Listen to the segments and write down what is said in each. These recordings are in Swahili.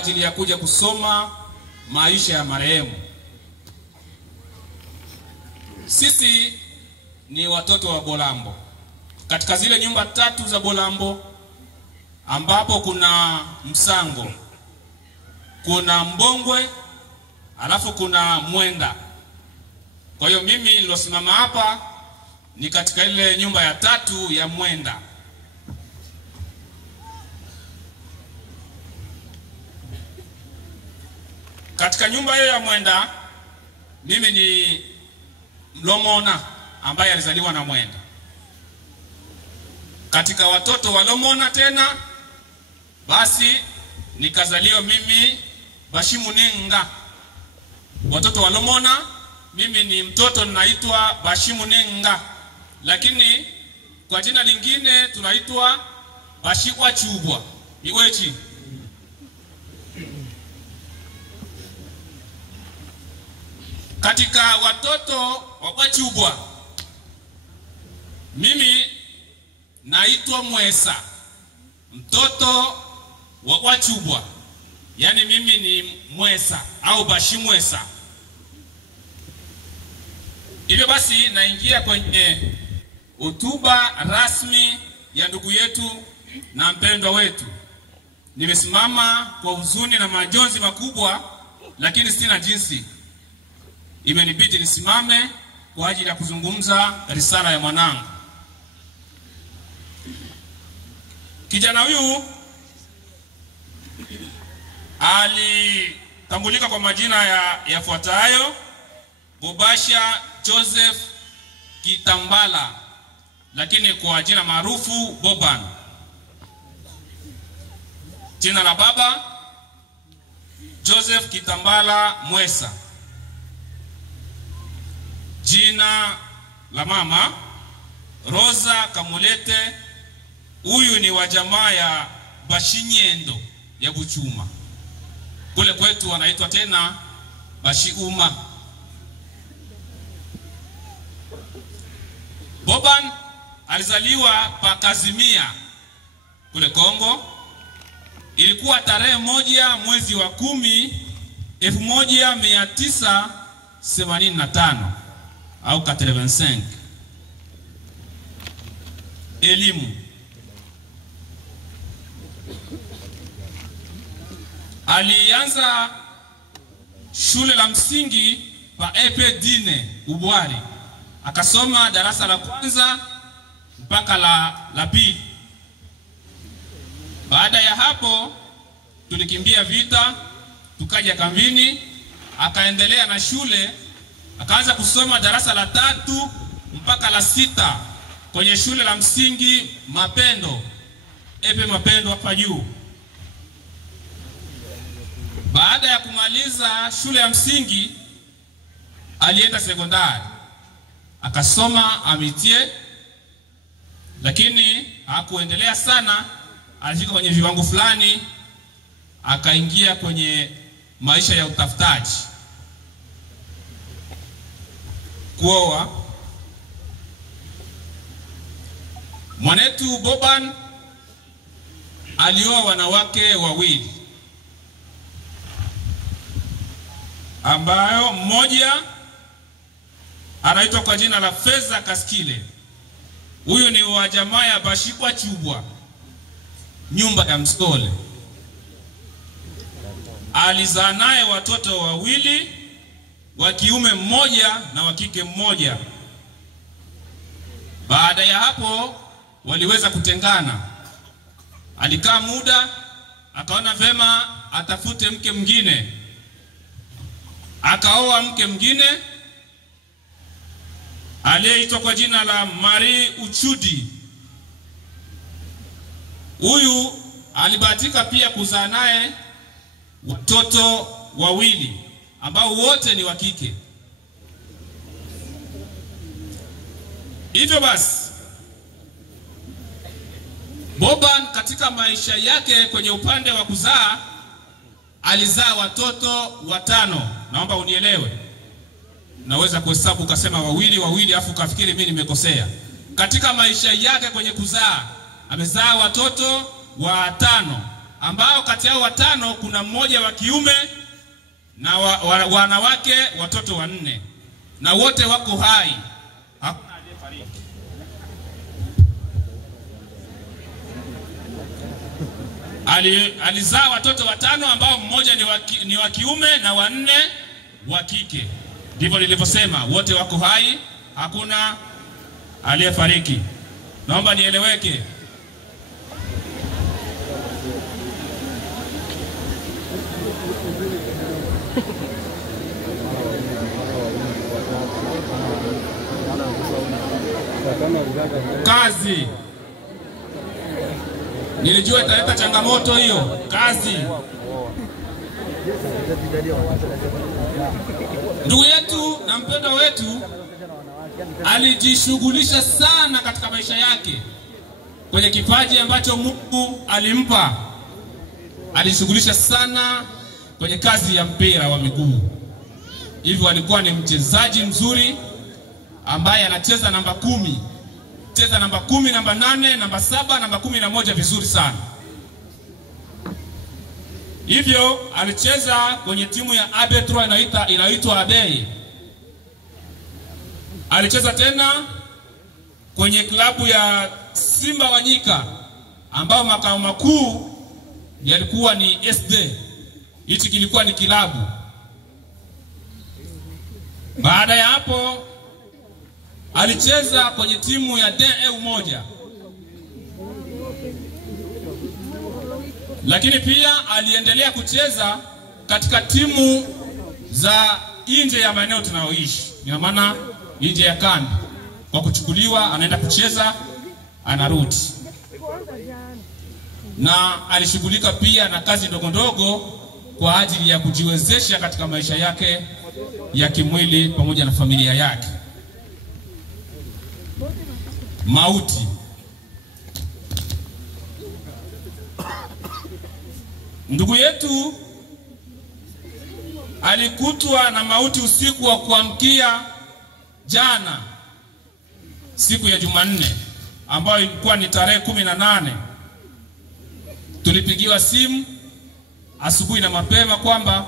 ajili ya kuja kusoma maisha ya marehemu. Sisi ni watoto wa Bolambo. Katika zile nyumba 3 za Bolambo ambapo kuna Msango, kuna Mbongwe, alafu kuna Mwenda. Kwa hiyo mimi nilosimama hapa ni katika ile nyumba ya 3 ya Mwenda. Katika nyumba hiyo ya Mwenda mimi ni Lomona ambaye alizaliwa na Mwenda. Katika watoto wa Lomona tena basi nikazaliwa mimi Bashimunenga. Watoto wa Lomona mimi ni mtoto ninaitwa Bashimunenga, lakini kwa jina lingine tunaitwa Bashikwa Chubwa. Iwechi. Katika watoto wa Bachubwa mimi naitwa Mwesa, mtoto wa Bachubwa. Yani mimi ni Mwesa au Bashimwesa. Hivyo basi naingia kwenye hotuba rasmi ya ndugu yetu na mpendwa wetu. Nimesimama kwa huzuni na majonzi makubwa, lakini sina jinsi. Imenibidi nisimame kwa ajili ya kuzungumza risala ya mwanangu. Kijana huyu alitambulika kwa majina yafuatayo: Bobasha Joseph Kitambala, lakini kwa jina maarufu Boban. Jina la baba Joseph Kitambala Mwesa. Jina la mama Rosa Kamulete. Huyu ni wa jamaa ya Bashinyendo ya Buchuma. Kule kwetu wanaitwa tena Bashiuma. Boban alizaliwa pa Kazimia kule Kongo. Ilikuwa tarehe 1 mwezi wa 10 1985 au 85. Elimu. Alianza shule la msingi pa Epe Dine Ubwari. Akasoma darasa la kwanza mpaka la pili. Baada ya hapo tulikimbia vita, tukaja kambini, akaendelea na shule. Akaanza kusoma darasa la 3 mpaka la 6 kwenye shule la msingi Mapendo, Epe Mapendo hapa juu. Baada ya kumaliza shule ya msingi alienda sekondari. Akasoma Amitie, lakini hakuendelea sana. Alifika kwenye viwango fulani, akaingia kwenye maisha ya utafutaji, kuoa. Mwanetu Boban alioa wanawake wawili, ambayo mmoja anaitwa kwa jina la Feza Kaskile. Huyu ni wa jamaa ya Bashikwa Chubwa, nyumba ya Mstole. Alizaa naye watoto wawili, wa kiume mmoja na wa kike mmoja. Baada ya hapo waliweza kutengana. Alikaa muda, akaona vema atafute mke mwingine. Akaoa mke mwingine aliyeitwa kwa jina la Marie Uchudi. Huyu alibahatika pia kuzaa naye watoto wawili ambao wote ni wa kike. Hivyo basi Boban katika maisha yake kwenye upande wa kuzaa alizaa watoto 5. Naomba unielewe. Naweza kuhesabu ukasema wawili afu kafikiri mimi nimekosea. Katika maisha yake kwenye kuzaa amezaa watoto 5 ambao kati yao 5 kuna mmoja wa kiume na wanawake watoto 4, na wote wako hai, hakuna aliyefariki. Alizaa watoto 5 ambao mmoja ni wa kiume na 4 wa kike. Ndivyo nilivyosema, wote wako hai, hakuna aliyefariki. Naomba nieleweke. Kazi. Nilijua italeta changamoto hiyo. Kazi. Ndugu yetu na mpendwa wetu alijishughulisha sana katika maisha yake kwenye kipaji ambacho Mungu alimpa. Alijishughulisha sana kwenye kazi ya mpira wa miguu. Hivyo alikuwa ni mchezaji mzuri ambaye anacheza namba 10. Cheza namba 10, namba 8, namba 7, namba 11 vizuri sana. Hivyo alicheza kwenye timu ya Abetro inaitwa Abei. Alicheza tena kwenye klabu ya Simba Wanyika ambao makao makuu yalikuwa ni SD. Hichi kilikuwa ni kilabu. Baada ya hapo alicheza kwenye timu ya DE moja. Lakini pia aliendelea kucheza katika timu za nje ya maeneo tunayoishi. Ina maana nje ya kambi. Kwa kuchukuliwa anaenda kucheza, anarudi. Na alishughulika pia na kazi ndogo ndogo kwa ajili ya kujiwezesha katika maisha yake ya kimwili pamoja na familia yake. Mauti. Ndugu yetu alikutwa na mauti usiku wa kuamkia jana, siku ya Jumanne ambayo ilikuwa ni tarehe 18. Tulipigiwa simu asubuhi na mapema kwamba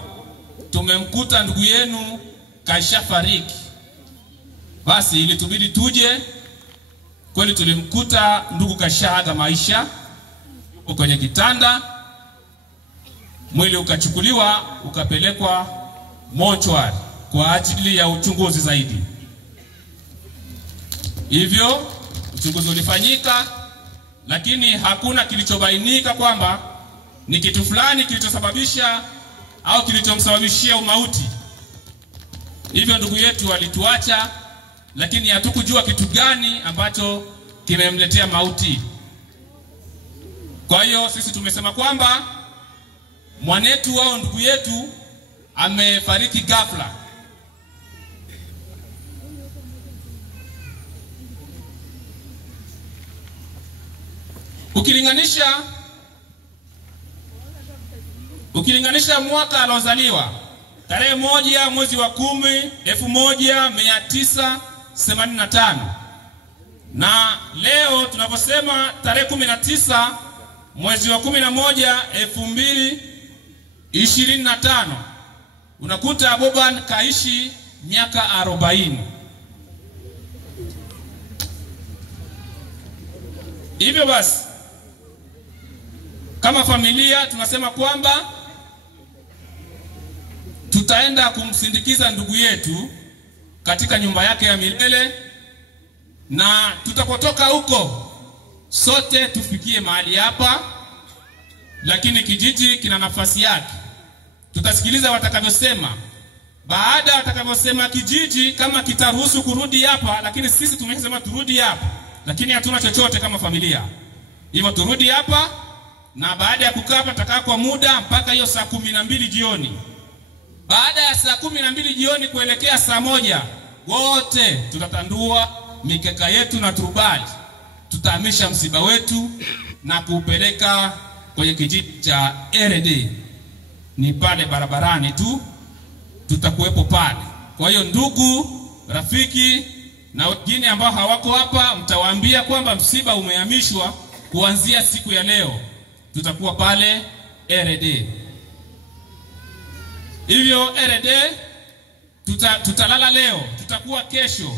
tumemkuta ndugu yenu kashafariki. Basi ilitubidi tuje. Kweli tulimkuta ndugu kashaaga maisha kwenye kitanda. Mwili ukachukuliwa ukapelekwa mochwari kwa ajili ya uchunguzi zaidi. Hivyo uchunguzi ulifanyika, lakini hakuna kilichobainika kwamba ni kitu fulani kilichosababisha au kilichomsababishia umauti. Hivyo ndugu yetu alituacha, lakini hatukujua kitu gani ambacho kimemletea mauti. Kwa hiyo sisi tumesema kwamba mwanetu au ndugu yetu amefariki ghafla. Ukilinganisha mwaka alozaliwa tarehe 1 mwezi wa 10 1985 na leo tunaposema tarehe 19 mwezi wa 11 2025, unakuta Boban kaishi miaka 40. Hivyo basi kama familia tunasema kwamba tutaenda kumsindikiza ndugu yetu katika nyumba yake ya milele, na tutakotoka huko sote tufikie mahali hapa, lakini kijiji kina nafasi yake. Tutasikiliza watakavyosema. Baada watakavyosema kijiji kama kitaruhusu kurudi hapa, lakini sisi tumesema turudi hapa, lakini hatuna chochote kama familia. Hivyo turudi hapa, na baada ya kukaa hapa tutakaa kwa muda mpaka hiyo saa 12 jioni. Baada ya saa 12 jioni kuelekea saa 1, wote tutatandua mikeka yetu na turubali. Tutahamisha msiba wetu na kuupeleka kwenye kijiji cha RD. Ni pale barabarani tu, tutakuwepo pale. Kwa hiyo ndugu, rafiki na wengine ambao hawako hapa, mtawaambia kwamba msiba umehamishwa kuanzia siku ya leo. Tutakuwa pale RD. Hivyo RD tutalala leo, tutakuwa kesho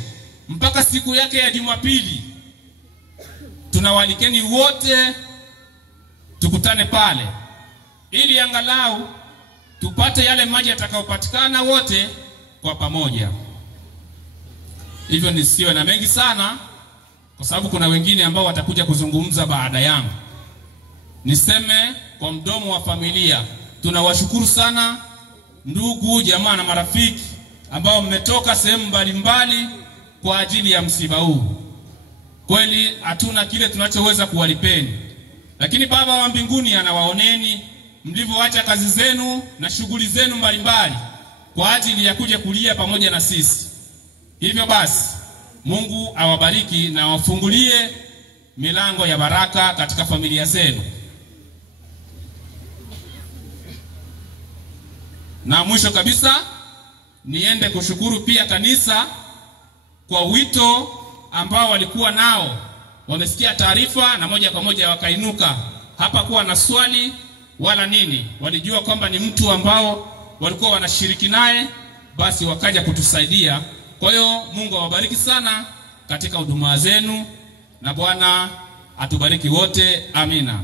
mpaka siku yake ya Jumapili. Tunawalikeni wote tukutane pale, ili angalau tupate yale maji yatakayopatikana wote kwa pamoja. Hivyo nisiwe na mengi sana, kwa sababu kuna wengine ambao watakuja kuzungumza baada yangu. Niseme kwa mdomo wa familia, tunawashukuru sana ndugu, jamaa na marafiki ambao mmetoka sehemu mbalimbali kwa ajili ya msiba huu. Kweli hatuna kile tunachoweza kuwalipeni, lakini Baba wa mbinguni anawaoneni mlivyoacha kazi zenu na shughuli zenu mbalimbali kwa ajili ya kuja kulia pamoja na sisi. Hivyo basi, Mungu awabariki na awafungulie milango ya baraka katika familia zenu. Na mwisho kabisa, niende kushukuru pia kanisa kwa wito ambao walikuwa nao. Wamesikia taarifa na moja kwa moja wakainuka. Hapa kuwa na swali wala nini. Walijua kwamba ni mtu ambao walikuwa wanashiriki naye, basi wakaja kutusaidia. Kwa hiyo Mungu awabariki sana katika huduma zenu, na Bwana atubariki wote. Amina.